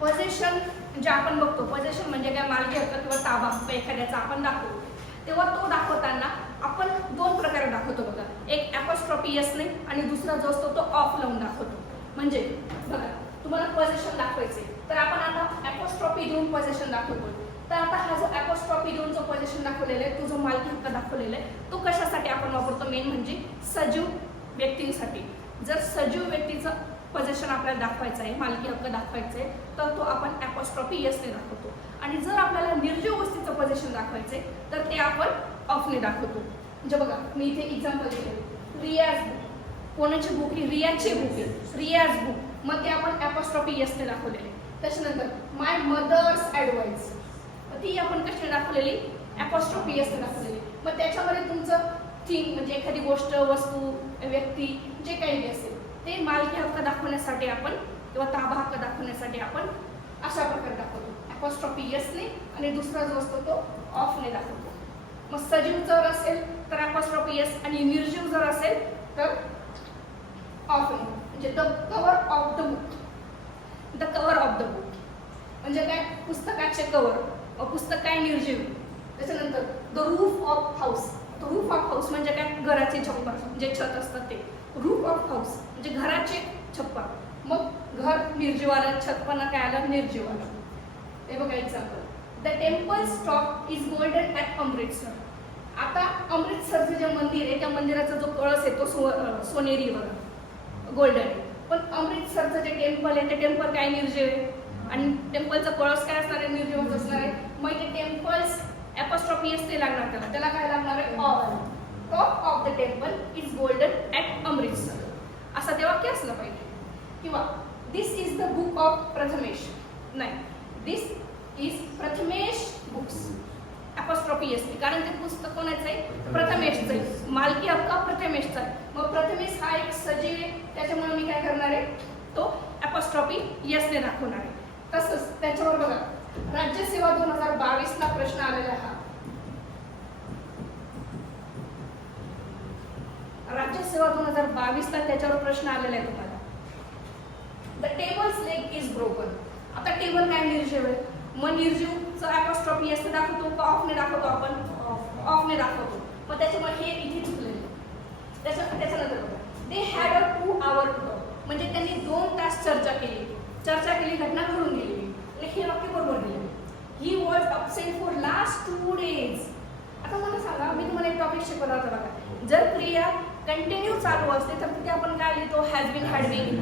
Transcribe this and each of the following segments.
पोझेशन म्हणजे आपण बघतो, पोझेशन म्हणजे काय, मालकी हक्क किंवा ताबा एखाद्याचा आपण दाखवतो, तेव्हा तो दाखवताना आपण दोन प्रकारे दाखवतो बघा. एक ॲपॉस्ट्रॉफी एसने आणि दुसरा जो असतो तो ऑफ लावून दाखवतो. म्हणजे बघा, तुम्हाला पोझेशन दाखवायचे तर आपण आता ॲपॉस्ट्रॉफी देऊन पोझेशन दाखवतो. तर आता हा जो ॲपॉस्ट्रॉफी देऊन जो पोझेशन दाखवलेला आहे, तो जो मालकी हक्क दाखवलेला आहे, तो कशासाठी आपण वापरतो, मेन म्हणजे सजीव व्यक्तींसाठी. जर सजीव व्यक्तीचं पोझेशन आपल्याला दाखवायचं आहे, मालकी हक्क दाखवायचं आहे, तर तो आपण ॲपॉस्ट्रॉफी एसने दाखवतो. आणि जर आपल्याला निर्जीव वस्तूचं पोझेशन दाखवायचे तर ते आपण ऑफने दाखवतो. म्हणजे बघा, मी इथे एक्झाम्पल दिले, रियाज बुक. कोणाची बुक ही, रियाजची बुक आहे, रियाज बुक. मग ते आपण ॲपॉस्ट्रॉफी एसने दाखवलेले. त्याच्यानंतर माय मदर्स ॲडवाइस, ती आपण कशी दाखवलेली, ॲपॉस्ट्रॉफी एसने दाखवलेली. मग त्याच्यामध्ये तुमचं थिंग म्हणजे एखादी गोष्ट, वस्तू, व्यक्ती जे काही असेल ते मालकी हक्क दाखवण्यासाठी आपण किंवा ताबा हक्क दाखवण्यासाठी आपण अशा प्रकारे दाखवतो, ॲपॉस्ट्रॉफी एसने, आणि दुसरा जो असतो तो ऑफने दाखवतो. मग सजीव जर असेल तर ॲपॉस्ट्रॉफी एस, आणि निर्जीव जर असेल तर ऑफने. म्हणजे the cover of the book, the cover of the book म्हणजे काय, पुस्तकाचे कव्हर. पुस्तक काय, निर्जीव. त्याच्यानंतर the roof of house. Roof of house म्हणजे काय, घराचे छप्पर, जे छत असतात ते. रूफ ऑफ हाऊस म्हणजे घराचे छप्पर. मग घर निर्जीव आलं, छतपणा काय आलं, निर्जीव आलं. हे बघा example, the temple stock is golden at Amritsar. आता अमृतसरचं जे मंदिर आहे त्या मंदिराचा जो कळस आहे तो सोनेरी बघा, गोल्डन आहे. पण अमृतसरचं जे टेम्पल आहे ते टेम्पल काय, निर्जीव आहे. आणि टेम्पलचा कळस काय असणार आहे, निर्जीवच असणार आहे. मग ते टेम्पल्स ॲपॉस्ट्रॉफी एस ते लागणार, त्याला काय लागणार आहे, of. Top of the temple is golden at Amritsar, असं ते वाक्य असलं पाहिजे. किंवा this is the book of Prathamesh, नाही, this is Prathamesh books, apostrophe S, कारण ते पुस्तक कोणाचं आहे, प्रथमेशचं आहे. मालकी हक्क प्रथमेशचा आहे. मग प्रथमेश हा एक सजीव आहे, त्याच्यामुळे मी काय करणार आहे, तो ॲपॉस्ट्रॉफी एसने दाखवणार आहे. तसंच त्याच्यावर बघा, राज्यसेवा 2022ला प्रश्न आलेला हा. राज्यसेवा 2022ला त्याच्यावर प्रश्न आलेला आहे तुम्हाला. The tables leg is broken. आता टेबल काय, निर्जीव आहे. मग निर्जीवचं ॲपॉस्ट्रॉफी एसने दाखवतो का ऑफने दाखवतो, आपण ऑफने दाखवतो. मग त्याच्यामुळे हे इथे चुकलेले. त्याच्यानंतर बघा, they had a 2 hour talk, म्हणजे त्यांनी 2 तास चर्चा केली, घटना घडून गेली. आणि हे वाक्य बरोबर दिले. He was absent for last 2 days. आता मला सांगा, मी तुम्हाला एक टॉपिक शिकवला होता बघा, जर क्रिया कंटिन्यू चालू असते तर तिथे आपण काय लिहितो, हॅज बीन, हॅड बीन.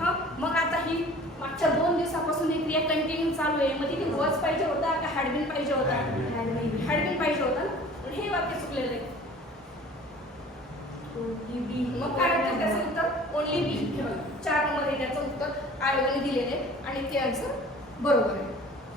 हां, मग आता ही मागच्या 2 दिवसापासून ही क्रिया कंटिन्यू चालू आहे, मग तिथे वॉज पाहिजे होता का हॅड बीन पाहिजे होता, हॅड बीन पाहिजे होता. हे वाक्य चुकलेलं आहे. मग काय होतं त्याचं उत्तर, ओनली बी. 4 नंबर हे त्याचं उत्तर आयोगाने दिलेले आणि ते आन्सर बरोबर आहे.